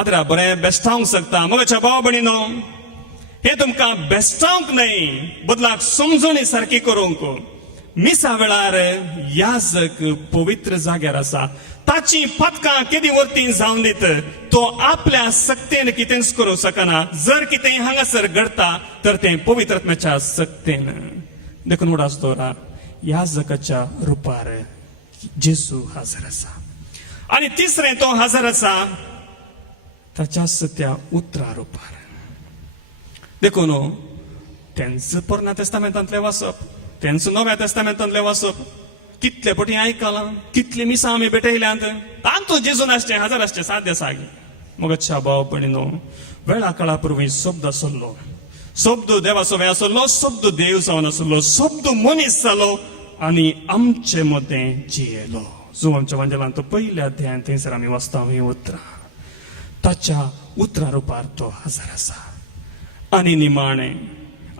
पाद्रा बरें बेस्टावंक शकता मगाच्या भाव भयणीनो हे तुमकां बेस्टावंक न्हय बदलाक समजणी सारकी करूंक मिसा वेळार याजक पवित्र जाग्यार आसा ताची पदकां केदी वर्ती जावन दित तो आपल्या सक्तेन कितेंच करूंक शकना जर कितें हांगासर घडता तर तें पवित्रत्म्याच्या सक्तेन देखून उडास दवरा याजकाच्या रुपार जेजू हजर आसा आणि तिसरें तो हजर आसा ताच्याच त्या उतरा रुपार देखून तेंच पोरण्या तेस्तामेंतांतलें वाचप तेंच नव्या तेस्तामेंतांतलें वाचप कितले पटी आयकलां कितली मिसां आमी भेटयल्यांत तांतू जेजून आसचें हजर आसचें साध्य सागी मोगाच्या भाव भयणीनो वेळा काळा पुर्वी शब्द आसलो शब्द देवाचो वेळ आसलो शब्द देव जावन आसलो शब्द मनीस जालो आनी आमचे मदें जियेलो जो आमच्या वांजेलांत तो पयल्या अध्यायान थंयसर आमी वाचता ही उतरां ताच्या उतरा रुपार तो हजर आसा आनी निमाणें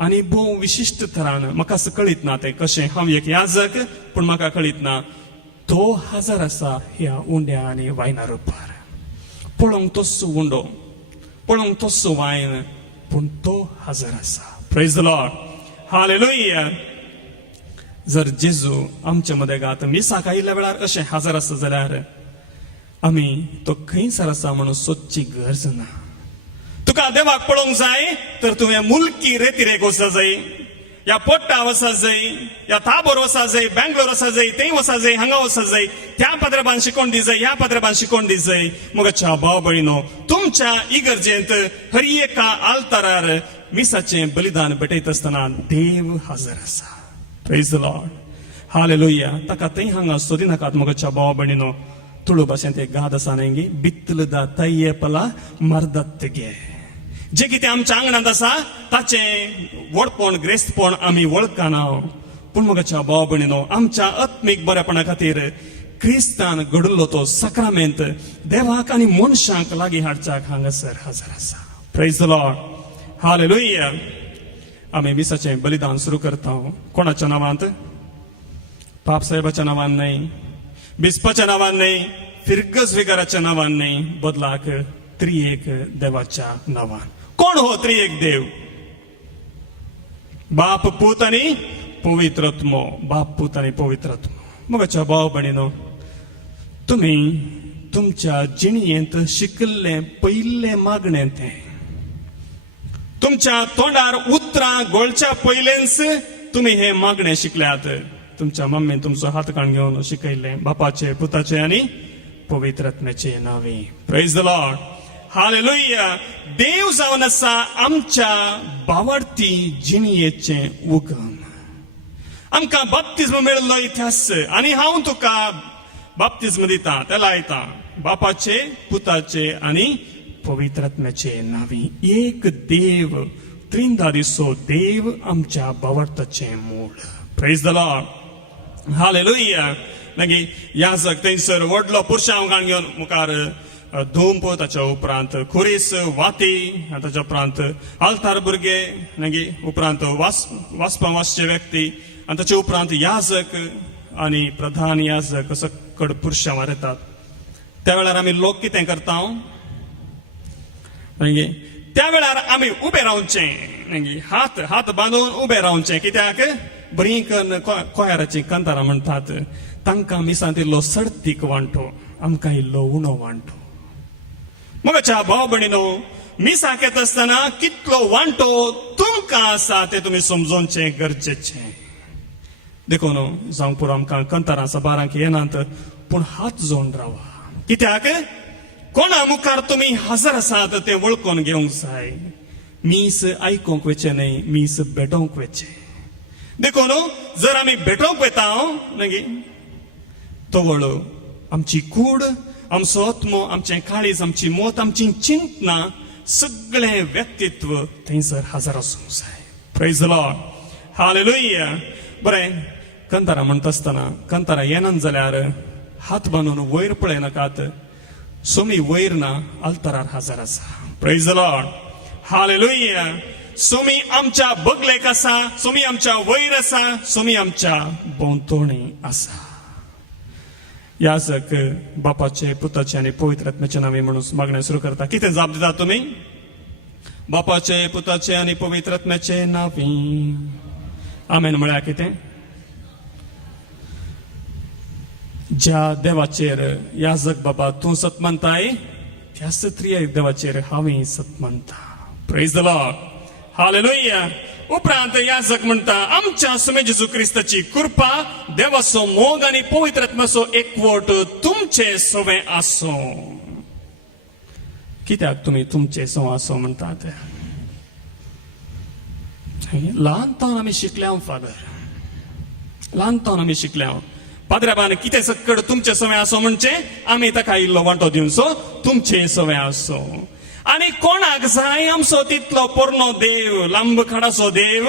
आनी भोव विशिश्ट तरान म्हाका असं कळीत ना तें कशें हांव एक याजक पूण म्हाका कळीत ना तो हजर आसा ह्या उंड्या आनी वायना रुपार पळोवंक तस्सो उंडो पळोवंक तस्सो वायन पूण तो हजर आसा प्रेज द लॉर्ड हालेलुया जर जेजू आमचे मदें गात मिसाक आयिल्ल्या वेळार अशें हजर आसा जाल्यार आमी तो खंयसर आसा म्हणून सोदची गरज ना तुका देवाक पळोवंक जाय तर तुवें मुल्की रेतीरेक वचूं जाय या पोट्टा वचूं जाय या ताबोर वचूं जाय बेंगलोर वचूं जाय थंय वचूं जाय हांगा वचूं जाय त्या पाद्रबान शिकोवन दी जाय ह्या पाद्रबान शिकोवन दी जाय मोगाच्या भाव भयणो तुमच्या इगर्जेंत हर एका आल्तारार मिसाचें बलिदान भेटयत आसतना देव हजर आसा प्रेज द लॉर्ड हालेलुया ताका थंय हांगा सोदी नाकात मोगाच्या भाव भयणीनो तुळू भाशेंत एक गाद आसा न्ही बितलदा तय्येपला मर्दत्तगे जे कितें आमच्या आंगणांत आसा ताचें वडपण ग्रेस्तपण आमी वळखना पूण मोगाच्या भाव भयणीनो आमच्या आत्मीक बरेपणा खातीर क्रिस्तान घडलो तो सक्रामेंत देवाक आनी मनशांक लागीं हाडच्याक हांगासर हजर आसा प्रेज द लॉर्ड हालेलुया आमी मिसाचें बलिदान सुरू करता कोणाच्या नांवांत पाप साहेबाच्या नांवान न्हय बिस्पाच्या नांवान न्हय फिरगस विकाराच्या नांवान न्हय बदलाक त्रिएक देवाच्या नांवान कोण हो त्रिएक देव बाप पूत आनी पवित्रत्मो बाप पूत आनी पवित्रत्मो मोगाच्या भाव भयणीनो तुमी तुमच्या जिणयेंत शिकल्लें पयिल्लें मागणें तें तुमच्या तोंडार उतरां गोळच्या पयलेंच तुमी हें मागणें शिकल्यात तुमच्या मम्मीन तुमचो हात काण घेवन शिकयल्लें बापाचे पुताचे आनी पवित्रत्म्याचे नांवे प्रेज द लॉर्ड हालेलुया देव जावन आसा आमच्या बावडती जिणयेचें उगम आमकां बाप्तिस्म मेळिल्लो इतिहास आनी हांव तुका बाप्तिस्म दिता तें लायता बापाचे पुताचे आनी पवित्रत्म्याचे नांवे एक देव त्रिंदा दिसो देव आमच्या बावडताचें मूळ प्रेज द लॉर्ड हालेलुया मागीर याजक थंयसर व्हडलो पुरशांव घेवन मुखार धूंप ताच्या उपरांत खुरीस वाती ताच्या उपरांत आल्तार भुरगे मागीर उपरांत वाचपां वाचचे व्यक्ती आनी ताचे उपरांत याजक आनी प्रधान याजक सकड पुरशांवार येतात त्या वेळार आमी लोक कितें करता मागीर त्या वेळार आमी उबे रावचें हात हात बांदून उबे रावचें कित्याक बरी कोयाराची कंतारां म्हणटात तांकां मिसांत इल्लो सर्तीक वांटो आमकां इल्लो उणो वांटो मोगाच्या भाव भयणीनो मिसाक येता आसतना कितलो वांटो तुमकां आसा तें तुमी समजोवचें गरजेचें देखून जावंक पुरो आमकां कंतारां सबारांक येनात पूण हात जोडून रावा कित्याक कोणा मुखार तुमी हजर आसात तें वळखून घेवंक जाय मीस आयकूंक वेचें न्हय मीस भेटोवंक वेचें देखून जर आमी भेटोवंक वता मागीर तवळ आमची कूड आमचो आत्मो आमचें काळीज आमची मोत आमची चिंतना सगळें व्यक्तित्व थंयसर हजर आसूंक जाय प्रेज द लॉर्ड हालेलुया बरें कंतारां म्हणटा आसतना कंतारां येनात जाल्यार हात बांदून वयर पळयनाकात सोमी वयर ना आल्तारार हजर आसा प्रेज द लॉर्ड हालेलुया सोमी आमच्या बगलेक आसा सोमी आमच्या वयर आसा सोमी आमच्या भोंवतणी आसा याजक बापाचे पुताचे आणि पवित्र आत्म्याचे नावे म्हणून मागण्या सुरू करता. किती जाप दिता तुम्ही? बापाचे पुताचे आणि पवित्र आत्म्याचे नावे. आमेन म्हळ्यार कितें? ज्या देवाचेर याजक बाबा तूं सत मानताय त्याच त्रिएक देवाचेर हांवें सत मानता. Praise the Lord. हालेलुया. उपरांत याजक म्हणटा आमच्या सुमे जेजू क्रिस्ताची कृपा, देवाचो मोग आणि पवित्र आत्म्याचो एकवट तुमचे सवे आसो. कित्याक तुम्ही तुमचे सव आसो म्हणटात? ल्हानपण आमी शिकल्या फादर, ल्हानपण आमी शिकल्या पाद्र्याबान कितें सक्कड तुमचे सवे आसो म्हणचे आमी ताका इल्लो वांटो दिवचो तुमचे सवे आसो. आणि कोणाक जाय आमचो तितलो पोरनो देव, लांब खाडाचो देव,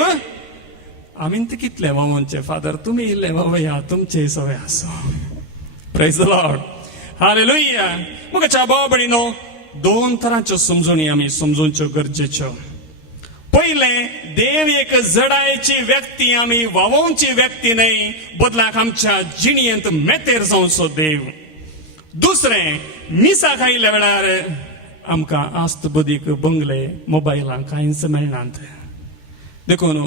आमी ते कितले वावोवचे फादर, तुमी इल्ले वावया तुमचे सवे आसो. Praise the Lord. हालेलुया. मुखाच्या भाव भयणीनो, दोन तरांच्यो समजुणी आमी समजूच्यो गरजेच्यो. पहिले, देव एक जडायची व्यक्ती आमी वावोवची व्यक्ती न्हय, बदलाक आमच्या जिणयेंत मेतेर जावचो देव. दुसरें, मिसाक आयिल्ल्या वेळार आमकां आस्त बदीक बंगले मोबायलां कांयच मेळनात. देखून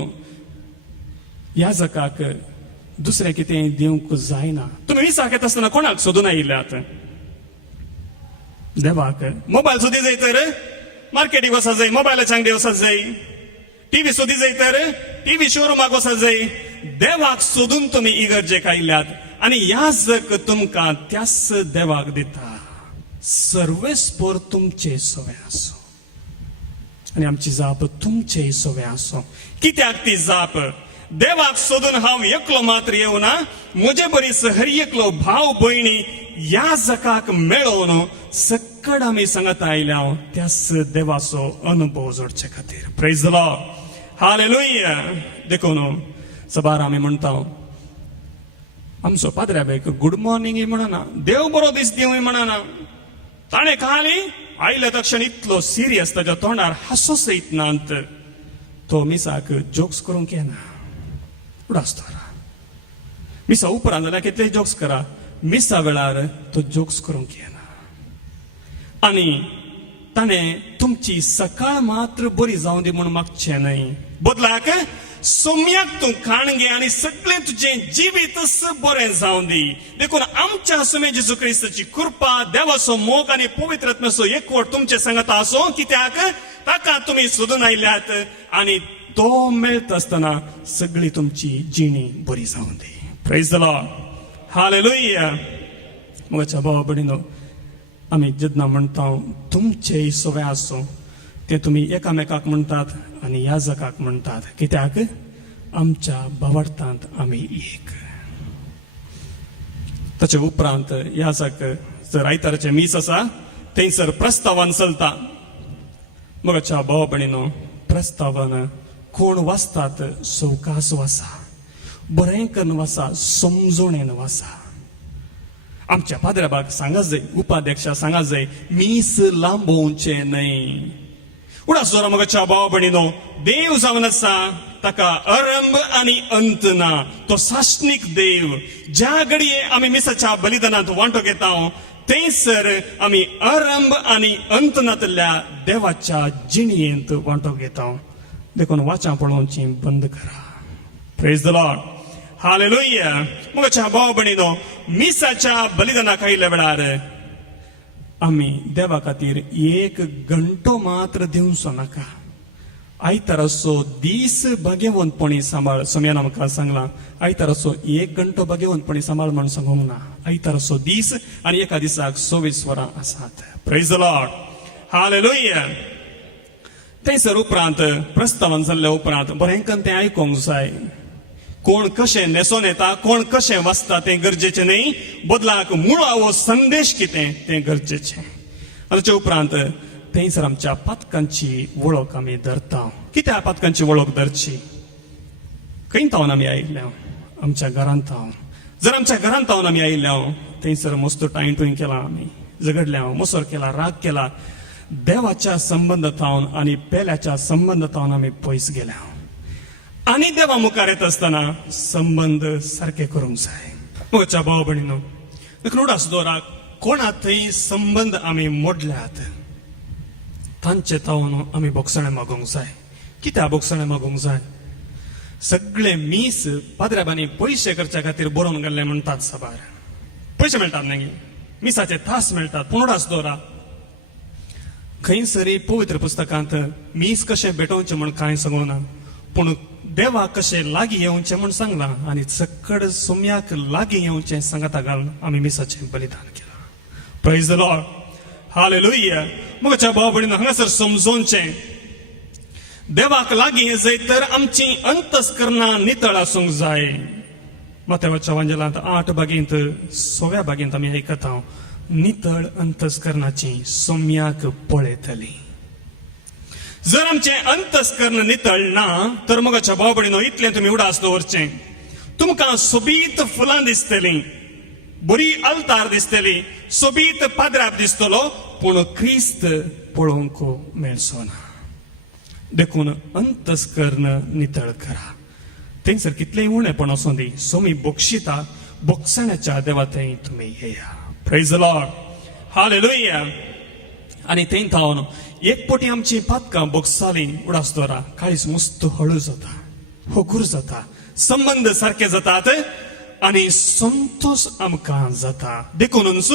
याजकाक दुसरें कितें दिवंक जायना. तुमी मिसाक येता आसतना कोणाक सोदून आयिल्ल्यात? देवाक. मोबायल सोदी जाय तर मार्केटीक वचा जाय, मोबायलाच्या अंगडी वचा जाय. टीव्ही सोदी जाय तर टीव्ही शोरूमाक वचा जाय. देवाक सोदून तुमी इगर्जेक आयिल्ल्यात आनी याजक तुमकां त्याच देवाक दिता. सर्वेस्पोर तुमचे सवे आसो आनी आमची जाप तुमचे सवे आसो. कित्याक ती जाप? देवाक सोदून हांव एकलो मात्र येवना, म्हजे बरीस हर एकलो भाव भयणी याजकाक मेळोवन सक्कड आमी सांगत आयल्या त्याच देवाचो अनुभव जोडचे खातीर. Praise the Lord. हालेलुया. देखून सबार आमी म्हणटा आमचो पाद्र्याबेक गुड मॉर्निंग म्हणना, देव बरो दीस दिवं म्हणना. ताणें खाली आयल्या तक्षण इतलो सिरियस ताच्या तोंडार हांसो सयतनांत तो मिसाक जोक्स करूंक येना. उडास तोरा मिसा उपरांत जाल्यार कितले जोक्स करा, मिसा वेळार तो जोक्स करूंक येना. आनी ताणें तुमची सकाळ मात्र बरी जावं दी म्हूण मागचें न्हय, बदलाक सोम्याक तूं खाण घे आनी सगळें तुजें जिवीतच बरें जावं दी. देखून आमच्या सुमे जेजू क्रिस्ताची कृपा, देवाचो मोग आनी पवित्र आत्म्याचो एकवट तुमचे सांगत आसो. कित्याक ताका तुमी सोदून आयल्यात आनी तो मेळत आसतना सगळी तुमची जिणी बरी जावं दी. Praise the Lord. हालेलुया. म्हज्या भावा भयणीनो, आमी जेन्ना म्हणटा तुमचे सवे आसो, ते तुमी एकामेकाक म्हणटात आनी याजकाक म्हणटात. कित्याक आमच्या भावार्थांत आमी एक. ताचे उपरांत याजक जर आयताराचे मीस आसा थंयसर प्रस्तावान चलता. म्हज्या भावा भयणीनो, प्रस्तावान कोण वाचतात सवकास वाचा, बरें करून वाचा, समजूणेन वाचा. आमच्या पाद्र्याबाक सांगात जाय, उपाध्यक्षा सांगात जाय, मीस लांबोवचे न्हय. उडास जोरा म्हज्या भावा भयणीनो, देव जावन आसा ताका आरंभ आनी अंत ना. तो साश्नीक देव. ज्या घडये आमी मिसाच्या बलिदानांत वांटो घेता थंयसर आमी आरंभ आनी अंत नातल्या देवाच्या जिणयेंत वांटो घेता. देखून वाचा पळोवची बंद करा. Praise the Lord. हालेलुया. म्हज्या भावा भयणीनो, मिसाच्या बलिदानाक आयिल्ल्या वेळार आमी देवा खातीर 1 घंटो मात्र दिवचो नाका. आयताराचो दीस भाग्यवंतपणी सांबाळ. सोम्यान आमकां सांगलां आयताराचो 1 घंटो भाग्यवंतपणी सांबाळ म्हणून सांगूंक ना. आयताराचो दीस आनी एका दिसाक 24 वरां आसात. Praise the Lord. हालेलुया. थंयसर उपरांत प्रस्तावन जाल्ल्या उपरांत बरें करून तें आयकोंक जाय. कोण कशें न्हेसोन येता, कोण कशें वाचता तें गरजेचें न्हय, बदलाक मुळावो संदेश कितें तें गरजेचें. ताचे उपरांत थंयसर आमच्या पातकांची वळख आमी धरता. कित्याक पातकांची वळख धरची? खंय तावन आमी आयिल्ल्या? आमच्या घरांत हांव. जर आमच्या घरांत तावन आमी आयिल्ल्या थंयसर मस्त टायम टूय केला, आमी झगडल्या, मोसोर केला, राग केला. देवाच्या संबंधांत आनी पेल्याच्या संबंधांत आमी पयस गेल्या. आनी देवा मुखार येत आसतना संबंध सारखे करूंक जाय. म्हज्या भाव भयणीनो, एक उडास दवरा कोणातय संबंध आमी मोडल्यात तांचे तावन आमी बोगसणे मागोंक जाय. कित्याक बोगसणे मागोंक जाय? सगळे मीस पाद्र्याबांनी पयशे करच्या खातीर बरोवन गेल्ले म्हणटात सभार. पयशे मेळटात न्ही, मिसाचे तास मेळटात. पूण उडास दवरा खंयसरी पवित्र पुस्तकांत मीस कशें भेटोवचें म्हण कांय सांगूना, पूण देवाक कशें लागीं येवचें म्हण सांगलां. आनी चक्कड सोम्याक लागीं येवचें सांगाता घालून आमी मिसाचें बलिदान केलां. Praise the Lord, hallelujah. म्हज्या भाव भयणीनो, हांगासर समजोवचें, देवाक लागीं जाय तर आमची अंतस्करणां नितळ आसूंक जाय. मत्तेवाच्या वांजेलांत 8 भागेंत 6व्या भागेंत आमी आयकता, नितळ अंतस्करणाची सोम्याक पळयतली. जर आमचे अंतस्करण नितळ ना तर म्हज्या भाव भयणीनो, इतलें तुमी उडास दवरचें. तुमकां सोबीत फुलां दिसतलीं, बरी अल्तार दिसतली, सोबीत पाद्राप दिसतलो, पूण क्रिस्त पळोवंक मेळचो ना. देखून अंतस्करण नितळ करा. थंयसर कितलेंय उणेपण आसूं दी, सोमी बोगशिता बोगसण्याच्या देवा थंय तुमी येया. Praise the Lord, hallelujah. आनी थंय थावन एक पोटी आमची पातकां बोगसालीं उडास दवरा, काळीज मुस्त हळू जाता, होकूर जाता, संबंध सारके जातात आनी संतोष आमकां जाता. देखूनच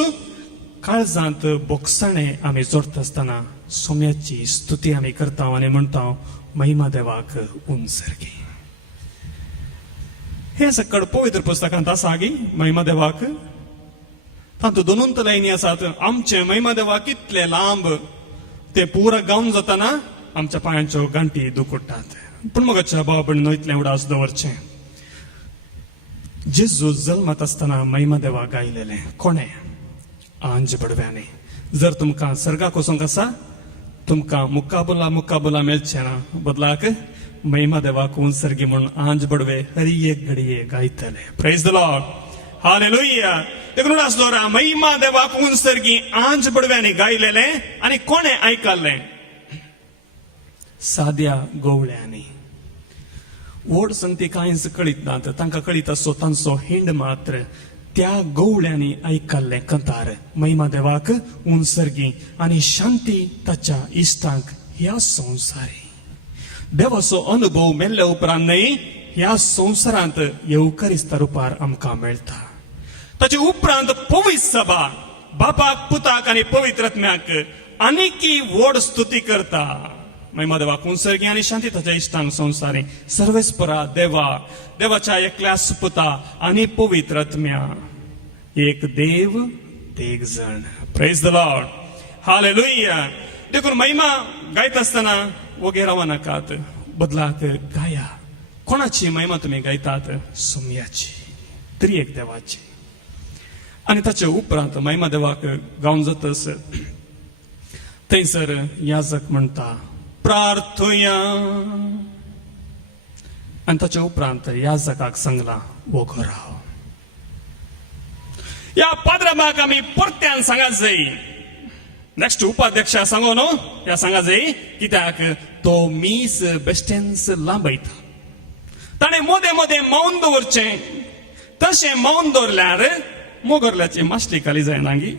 काळजांत बोगसणे आमी जोडत आसतना सोम्याची स्तुती आमी करता आनी म्हणटा, महिमा देवाक उंचरगी. हे सकड पवित्र पुस्तकांत आसा गी महिमा देवाक. तातूंत 2 लायनी आसात. आमचे महिमा देवाक कितले लांब ते पुरा गावन जातना आमच्या पांयांच्यो गांठी दुखुडटात. पूण म्हज्या भाव भयणीनो, इतलें उडास दवरचें. जेजू जल्मात आसतना महिमा देवाक गायलेलें कोणे? आंज बडव्यांनी. जर तुमकां सर्गाक वचोंक आसा, तुमकां मुकाबला मेळचें ना, बदलाक महिमा देवाक उंचरगी म्हूण आंज बडवे हर एक घडये गायतले. Praise the Lord, hallelujah. देखून उडास दवरा, महिमा देवाक उंचरगी आंज बडव्यांनी गायलेलें. आनी कोणे आयकल्लें? साद्या गवळ्यांनी. व्हड संगती कांयच कळीत नात, तांकां कळीत आसो तांचो हिंड मात्र. त्या गवळ्यांनी आयकल्लें कंतार महिमा देवाक उंचरगी आनी शांती ताच्या इश्टांक ह्या संवसारी. देवाचो अनुभव मेल्ल्या उपरांत न्हय, ह्या संवसारांत येवकारिस्ता रुपार आमकां मेळटा. ताचे उपरांत पवित्र सभा बापाक, पुताक आनी पवित्र आत्म्याक आनीकी व्हड स्तुती करता. महिमा देवाक उंचरगी आनी शांती ताच्या इश्टांक संवसारी. सर्वेस्परा देवा, देवाच्या एकल्या सुपुता आनी पवित्र आत्म्या, एक देव एक जण. Praise the Lord, hallelujah. देखून महिमा गायत आसतना वगे रावा नाकात, बदलाक गाया. कोणाची महिमा तुमी गायतात? सोम्याची, त्रिएक देवाची. आनी ताचे उपरांत महिमा देवाक गावन जातस थंयसर याजक म्हणटा, प्रार्थुया. आनी ताच्या उपरांत याजकाक सांगला, वगो राव. या पाद्राबाक आमी परत्यान सांगात जाय. नेक्स्ट उपाध्यक्षा सांगो न्हू, ह्या सांगा जाय. कित्याक तो मीस बेश्टेंच लांबयता. ताणें मोदें मोदें मौन दवरचें. तशें मौन दवरल्यार मोगरल्याची माश्टी खाली जायना गी.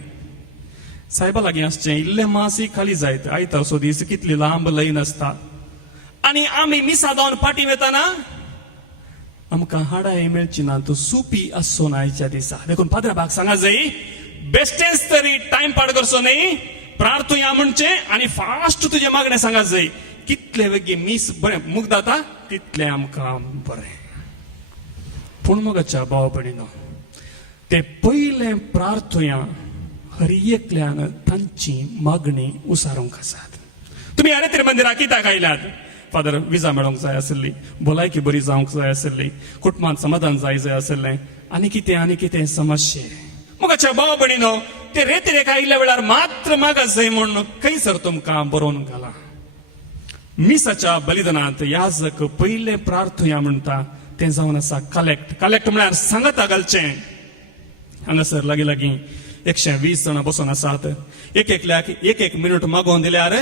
साहेबा लागीं आसचें, इल्लें मासी खाली जायत. आयतारचो दीस कितली लांब लायन आसता. आनी आमी मिसा जावन पाटी वेताना आमकां हाडाय मेळची ना, तो सुपी आसचो ना आयच्या दिसा. देखून पाद्राबाक सांगा जाय, बेश्टेंच तरी टायम पाड करचो न्ही, प्रार्थुया म्हणचें आनी फास्ट तुजें मागणें सांगा जाय. कितले वेगी मीस बरें मुग जाता तितलें आमकां बरें. पूण म्हज्या भाव भयणीनो, ते पयलें प्रार्थुया हर एकल्यान तांची मागणी उसारूंक आसात. तुमी आरे तरी मंदिराक कित्याक आयल्यात? फादर, विजा मेळोंक जाय आसली, भलायकी बरी जावंक जाय आसली, कुटुंबांत समाधान जाय आसलें, आनी कितें समस्ये. म्हज्या भाव भयणीनो, ते रेतीरेक आयिल्ल्या वेळार मात्र मागत जाय म्हूण खंयसर तुमकां बरोवन घाला. मिसाच्या बलिदानांत याजक पयलें प्रार्थुया म्हणटा तें जावन आसा कलेक्ट म्हळ्यार सांगता घालचें. हांगासर लागीं 120 जाणां बसून आसात. एकल्याक एक मिनट मागोवन दिल्यार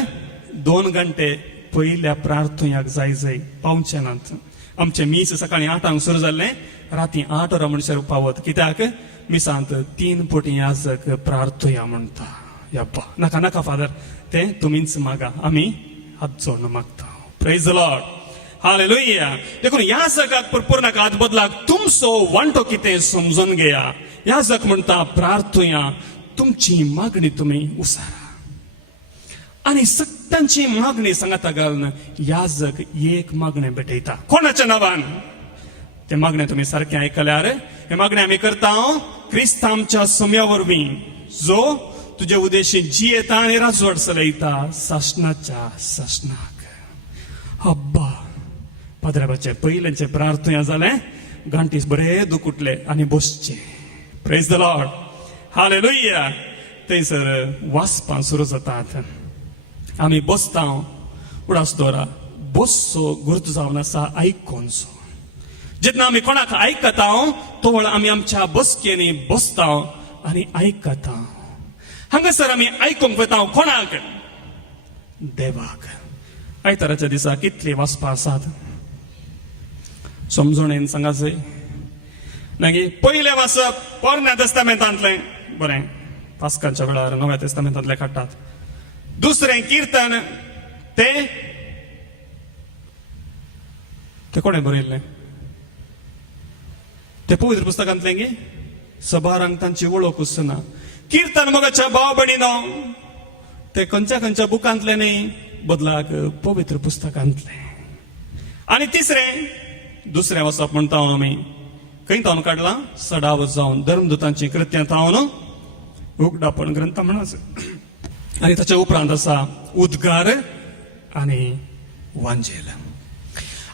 2 घंटे पयल्या प्रार्थुयाक जाय पावचे नात. आमचें मीस सकाळीं 8 सुरू जाल्लें राती 8 वरां म्हणसर पावत कित्याक मिसांत 3 पोटी याजक प्रार्थया म्हणटा यप्पा नाका नाका फादर ते तुमीच मागा आमी हात जोडून मागता प्रेज द लॉर्ड हालेलुया देखून याजकाक पुरपूर नाका हात बदलाक तुमचो वांटो कितें समजून घेया याजक म्हणटा प्रार्थया तुमची मागणी तुम्ही उसारा आणि सगळ्यांची मागणी सांगाता घालून याजक एक मागणें भेटयता कोणाच्या नांवान ते मागणें तुम्ही सारखे आयकल्यार हे मागणें आमी करता क्रिस्त आमच्या सम्या वरवीं जो तुजे उद्देशी जियेता आनी राजवट चलयता सासणाच्या सासणाक अब्बा पाद्राबाचे पयलेंचे प्रार्थना जालें घंटीस बरे दुकुटले आनी बसचे प्रेज द लॉर्ड हालेलुया थंयसर वाचपां सुरू जातात आमी बसता उडास दोरा बसचो गुर्त जावन आसा आयकोनचो जेन्ना आमी कोणाक आयकता तो वेळ आमी आमच्या बसकेनी बसता आनी आयकता हांगासर आमी आयकूंक वता कोणाक देवाक आयताराच्या दिसा कितली वाचपां आसात समजून सांगाचे नागी पयले वाचप पोरण्या तेस्तामेंतांतलें बरें पास्काच्या वेळार नव्या तेस्तामेंतांतलें काडटात दुसरें कीर्तन ते कोणें बरयल्लें ते पवित्र पुस्तकांतलें गे सभारांक तांची वळखूच ना कीर्तन मोगाच्या भाव भयणीनो ते खंयच्या बुकांतले न्ही बदलाक पवित्र पुस्तकांतले आनी तिसरें दुसरें वचप म्हणटा आमी खंय तावन काडलां सडाव जावन धर्मदुतांची कृत्यां तावन उगडापण ग्रंथ म्हणून आनी ताच्या उपरांत आसा उद्गार आनी वांजेल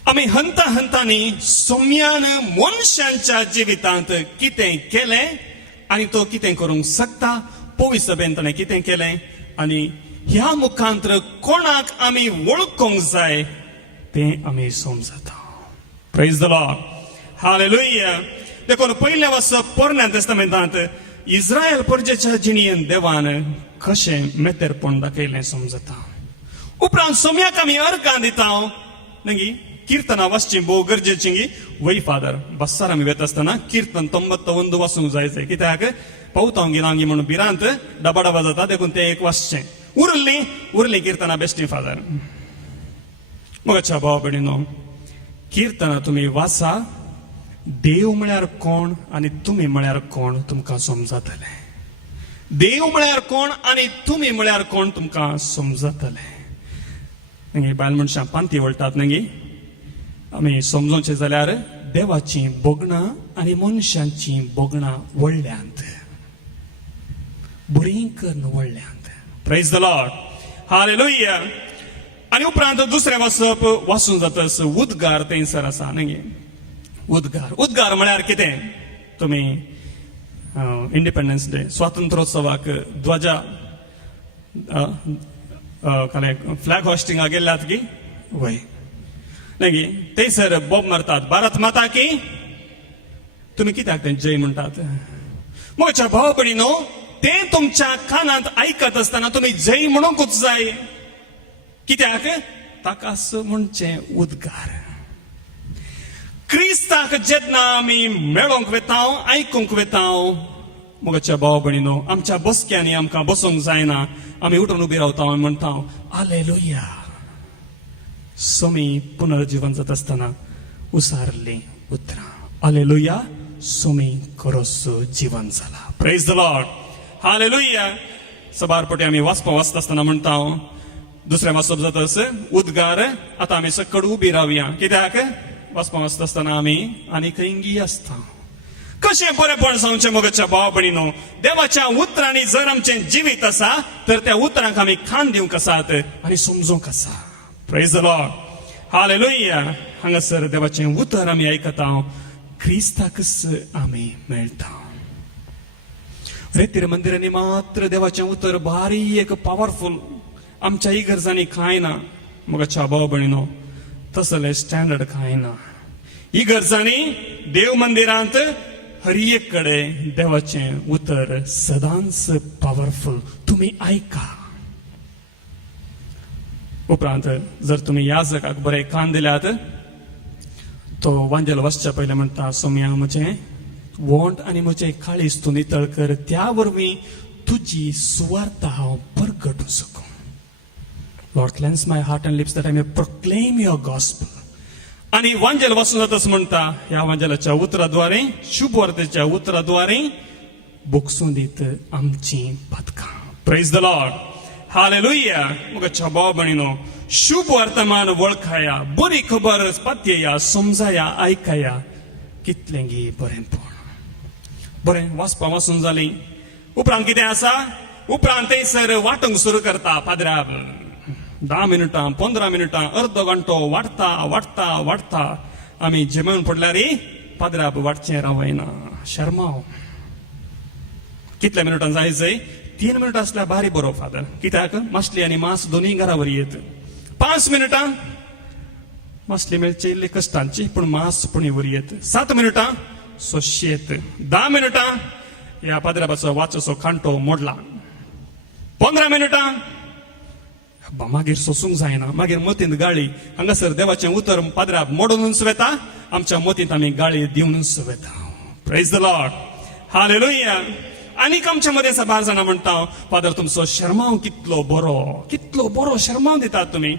आमी हंता हंतांनी सोम्यान मनशांच्या जिवितांत कितें केलें आनी तो कितें करूंक शकता पवित्र सभेन ताणें कितें केलें आनी ह्या मुखांतर कोणाक आमी वळखूंक जाय तें आमी समजता प्रेज द लॉर्ड हालेलुया देखून पयलें वचप पोरण्या तेस्तामेंतांत इस्रायल परजेच्या जिणेन देवान कशें मेतेरपण दाखयलें समजता उपरांत सोम्याक आमी अर्गां दिता न्ही कीर्तनां वाचची भोव गरजेची वय फादर बस्सार आमी वेता आसतना कीर्तन 91 वाचूंक जायचें कित्याक पावता गिरांगी म्हणून भिरांत डबा डबा जाता देखून तें एक वाचचें उरलीं कीर्तनां बेश्टी फादर मोगाच्या भाव भयणीनो कीर्तनां तुमी वाचा देव म्हळ्यार कोण आनी तुमी म्हळ्यार कोण तुमकां समजतलें देव म्हळ्यार कोण आनी तुमी म्हळ्यार कोण तुमकां समजतलें बायल मनशां पांती वळटात न्ही आमी समजोवचें जाल्यार देवाची बोगणां आनी मनशांची बोगणां व्हडल्यांत बरीं करून व्हडल्यांत प्रेज द लॉर्ड हालेलुया आनी उपरांत दुसरें वचप वाचूंक जातस उद्गार थंयसर आसा न्ही उद्गार म्हळ्यार कितें तुमी इंडिपेंडन्स डे स्वातंत्र्योत्सवाक ध्वजा फ्लॅग हॉस्टिंगाक गेल्ल्यात की वय न्ही थंयसर बोब मारतात भारत माता की तुमी कित्याक तें जय म्हणटात म्हज्या भाव भयणीनो तें तुमच्या कानांत आयकत आसतना तुमी जय म्हणूंकूच जाय कित्याक ताकाच म्हणचे उद्गार क्रिस्ताक जेन्ना आमी मेळोंक वेता आयकूंक वेता मोगाच्या भाव भयणीनो आमच्या बसक्यांनी आमकां बसूंक जायना आमी उठून उबी रावता आनी म्हणटा हालेलुया सोमी पुनर्जीवन जाता आसतना उसारली उतरां हालेलुया सोमी खरोच जीवन जाला प्रेज द लॉर्ड हालेलुया सबारपटी आमी वाचता आसतना म्हणटा दुसरें वाचप जाता उद्गार आतां आमी सकड उबी रावया कित्याक वाचपा वाचता आसतना आमी आनी खंयी आसता कशें बरेपण जावचें मोगाच्या भाव भयणीनो देवाच्या उतरांनी जर आमचें जिवीत आसा तर त्या उतरांक आमी खाण दिवंक आसात आनी समजूंक आसा प्रेज द लॉर्ड हालेलुया हांगासर देवाचें उतर आमी आयकता क्रिस्ताकच आमी मेळटा रेतीर मंदिरांनी मात्र देवाचें उतर भारी एक पावरफुल आमच्या इगर्जांनी कांय ना मोगाच्या भाव भयणीनो तसलें स्टँडर्ड कांय ना इगर्जांनी देव मंदिरांत हर एक कडेन देवाचें उतर सदांच पावरफुल तुमी आयका उपरांत जर तुमी याजकाक बरें कान दिल्यात तो वांजेल वचच्या पहिले म्हणटा सोम्या म्हजें वोंट आनी म्हजें काळीज तूं नितळ कर, त्या वरवीं तुजी सुवार्ता हांव परगटूं सकूं. Lord, cleanse my heart and lips that I may proclaim your gospel. आणि वांजेल वचून जातच म्हणटा ह्या वांजेलाच्या उतराद्वारे, शुभ वार्तेच्या उतराद्वारे बोगसून दीत आमची पदकां. Praise the Lord. हालेलुया. मुगाच्या भाव भयणीनो, शुभ वर्तमान वळखाया, बरी खबर पातयेया, समजाया, आयकाया. कितलें गी बरेंपण. बरें वाचपा वाचून जाली. उपरांत कितें आसा? उपरांत थंयसर वाटूंक सुरू करता पाद्र्याब. 10 मिनिटां, 15 मिनिटां, अर्द घंटो वाडटा वाडटा वाडटा. आमी जेवण पडल्यार पाद्र्याब वाटचें रावयना. शर्माव. कितल्या मिनिटां जायचंय? 3 मिनिटां आसल्यार बारी बरो फादर. कित्याक? मासली आनी मांस दोनी घरावर येत. 5 मिनिटां मासली मेळचे इल्ले कश्टांची, पूण मांस पुणेवर येत. 7 मिनिटां सोशेत. 10 मिनिटां ह्या पाद्र्याबाचो वाचोचो खांटो मोडला. 15 मिनिटां मागीर सोसूंक जायना. मागीर मतींत गाळी. हांगासर देवाचें उतर पाद्र्याब मोडूनच वेता, आमच्या मतींत आमी गाळी दिवनच वेता. Praise the Lord. हालेलुया. आनीक आमच्या मदें साबार जाणां म्हणटा फादर तुमचो शर्माव कितलो बरो शर्माव दितात तुमी.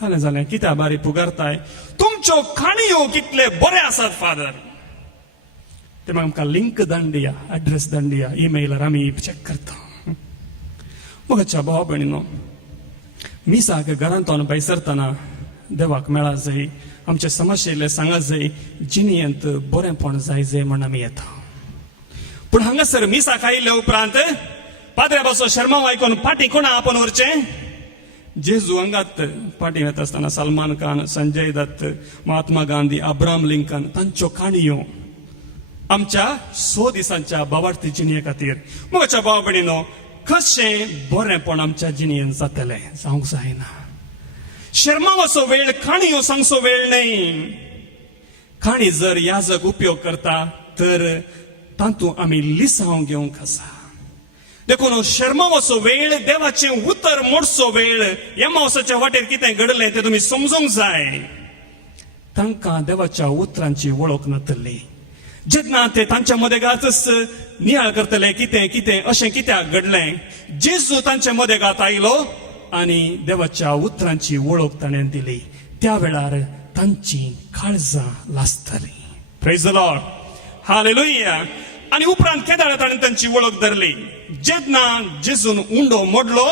खालें जालें कित्या बारी पुगारताय. तुमच्यो खाणयो कितले बरे आसात फादर. ते मागीर आमकां लिंक धाडून दिया, एड्रेस धाडून दिया, ईमेलार आमी चॅक करता. मोगाच्या भाव भयणीनो, मिसाक घरांतून भायर सरतना देवाक मेळा जाय, आमचे समस्या इल्ले सांगा जाय, जिणेंत बरेंपण जाय जाय म्हण आमी येता. पूण हांगासर मिसाक आयिल्ले उपरांत पाद्र्याबाचो शर्माव आयकून फाटीं कोणा आपण व्हरचें? जेजू हांगात फाटीं वता आसतना सलमान खान, संजय दत्त, महात्मा गांधी, अब्राहम लिंकन तांच्यो काणयो आमच्या 100 दिसांच्या बावार्थी जिणे खातीर. म्हज्या भाव भयणीनो, कशें बरेंपण आमच्या जिणेंत जातलें जावंक जायना. शर्मावाचो वेळ काणयो सांगचो वेळ न्हय. काणी जर याजक उपयोग करता तर तातूंत आमी लिसांव घेवंक आसा. देखून शर्मावाचो वेळ, देवाचें उतर मोडचो वेळ, एमावसाच्या वाटेर कितें घडलें तें तुमी समजूंक जाय. तांकां देवाच्या उतरांची वळख नातली. जेन्ना ते तांच्या मदेगांतच नियाळ करतले कितें कितें अशें कित्याक घडलें. जेजू तांचे मदेगांत आयलो आनी देवाच्या उतरांची वळख ताणें दिली. त्या वेळार तांची काळजां लासतली. Praise the Lord. हालेलुया. आनी उपरांत केदार ताणें तांची वळख धरली. जेन्ना जेजून उंडो मोडलो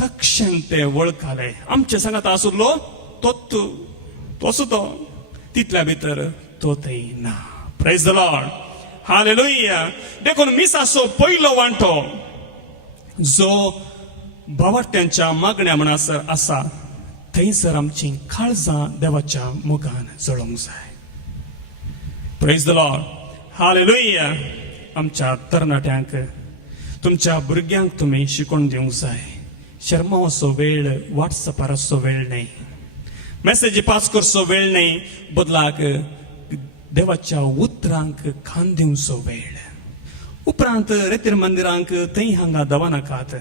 तक्षण ते वळखले. आमचे सांगात आसुल्लो तोच तो, तितल्या भितर तो थंय ना. Praise the Lord. हालेलुया. देखून मिसाचो पयलो वांटो जो भावार्थ्यांच्या मागण्या म्हणसर आसा, थंयसर आमची काळजां देवाच्या मोगान जळोवंक जाय. Praise the Lord. हालेलुया. आमच्या तरणाट्यांक, तुमच्या भुरग्यांक तुमी शिकोवन दिवंक जाय. शर्मावाचो वेळ वॉट्सॅपाराचो वेळ न्हय, मेसेजी पास करचो वेळ न्हय, बदलाक देवाच्या उतरांक खान दिवचो वेळ. उपरांत रेतीर मंदिरांक थंय हांगा दवा नाकात.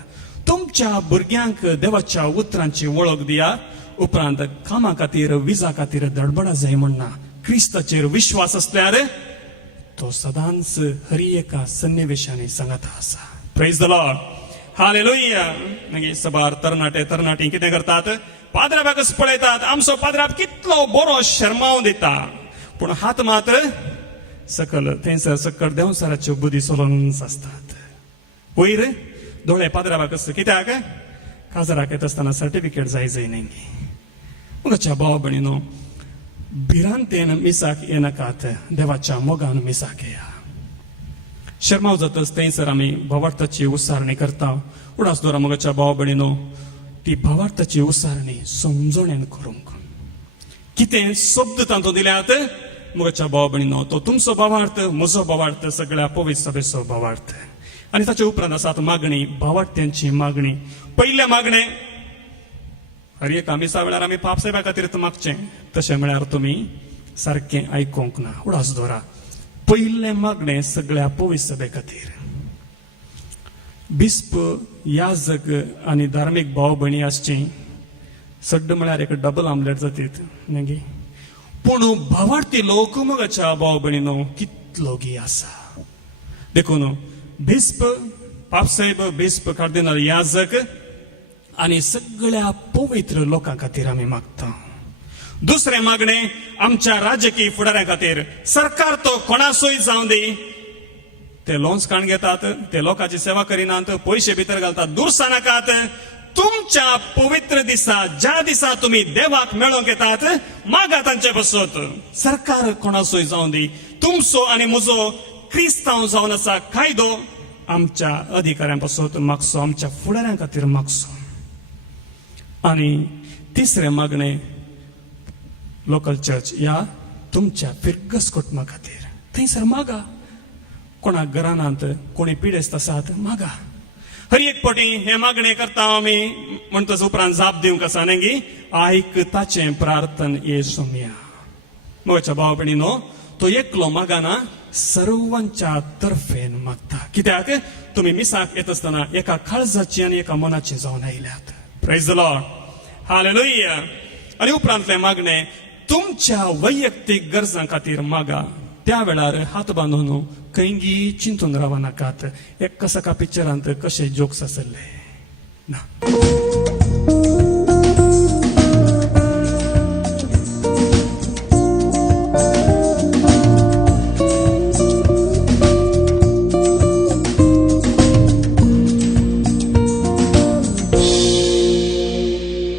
तुमच्या भुरग्यांक देवाच्या उतरांची वळख दिया. उपरांत कामा खातीर, विजा खातीर धडबडा जाय म्हणना. क्रिस्ताचेर विश्वास असल्यार तो सदांच हरी एका सन्निवेशांनी सांगता आसा. Praise the Lord. हालेलुया. मागीर सबार तरणाटी कितें करतात? पाद्र्याबाकच पळयतात. आमचो पाद्र्याब कितलो बरो शर्माव दिता, पूण हात मात्र सकल थंयसर सकल देंवसाराच्यो बुदी सोलूनच आसतात. वयर दोळे पाद्र्याबाकच. कित्याक? काजराक येता आसतना सर्टिफिकेट जाय न्ही. म्हज्या भाव भयणीनो, भिरांतेन मिसाक येनाकात, देवाच्या मोगान मिसाक येया. शर्माव जातच थंयसर आमी भावार्थाची उसारणी करता. उडास दोरा मोगाच्या भाव भयणीनो, ती भावार्थाची उसारणी समजणेन करूंक. कितें शब्द तांतूं दिल्यात मोगाच्या भाव भयणीनो, तो तुमचो भावार्थ, म्हजो भावार्थ, सगळ्या पवित्र सभेचो भावार्थ. आनी ताचे उपरांत आसात मागणी, भावार्थ्यांची मागणी. पयले मागणे, हर एक मिसा वेळार आमी पाप सेवा खातीर मागचें, तशें म्हळ्यार तुमी सारकें आयकोंक ना. उडास दोरा. पयले मागणे सगळ्या पवित्र सभे खातीर. बिस्प, याजक आनी धार्मीक भाव भयणी आसची. सड्ड म्हळ्यार एक डबल आमलेट जातात. पूण भावार्थी लोक मोगाच्या भाव भयणीनो कितलो गी आसा देखून बिस्प पापसाहेब बिस्प कार्दिनल याजक आणि सगळ्या पवित्र लोकां खातीर आमी मागता. दुसरे मागणे आमच्या राजकीय फुडाऱ्यां खातीर सरकार तो कोणाचोय जावं दी ते लोन्स काण घेतात ते लोकांची सेवा करिनात पयशे भितर घालतात दुरसा नाकात. तुमच्या पवित्र दिसा ज्या दिसा तुम्ही देवाक मेळोंक येतात मागा तांचे बसत. सरकार कोणाचोय जावं दी तुमचो आणि म्हजो क्रिस्तांव जावन आसा कायदो आमच्या अधिकाऱ्यां पासत मागचो आमच्या फुडाऱ्यां खातीर मागचो. आणि तिसरे मागणे लोकल चर्च या तुमच्या फिरकस कुटुंबा खातीर थंयसर मागा. कोणाक घरांत कोणी पिडेस्त आसात मागा. हर एक फावटी हे मागणे करता आमी म्हणटच उपरांत जाप दिवंक आसा न्ही की आयकताचें प्रार्थन येसू मिया. म्हज्या भाव भयणीनो तो एकलो मागाना सर्वांच्या तर्फेन मागता. कित्याक तुम्ही मिसाक येत आसतना एका काळजाची आनी एका मनाची जावन आयल्यात. Praise the Lord. हालेलुया. आणि उपरांतले मागणे तुमच्या वैयक्तीक गरजां खातीर मागा. त्या वेळार हात बांदून खंयगी चिंतून रावा नाकात. एक कसका पिक्चरांत कशे जोक्स आसले ना.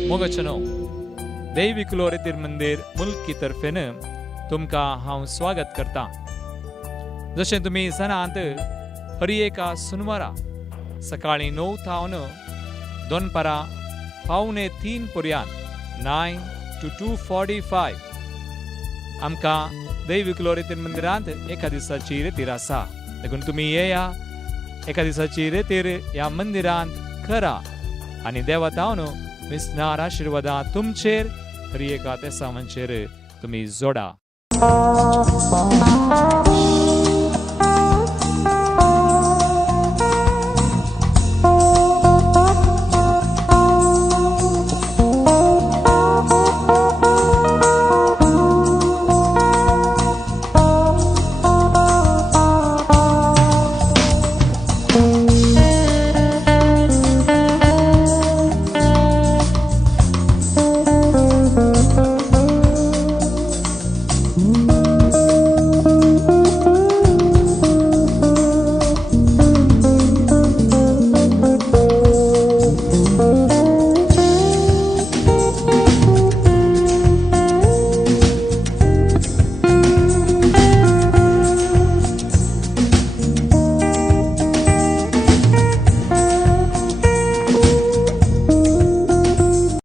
मोगचनो दैविक लोरेतीर मंदिर मुल्की तर्फेन तुमकां हांव स्वागत करता. जशें तुमी जाणात हर एका सुनवारा सकाळीं 9 थावन दोनपारां 2:45 पर्यंत 9 to 2:45 आमकां दैविक लोरेतीर मंदिरांत एका दिसाची रेतीर आसा. देखून तुमी येया एका दिसाची रेतीर ह्या मंदिरांत करा आनी देवातावन विस्नार आशिर्वादां तुमचेर हर एका तेसावांचेर तुमी जोडा.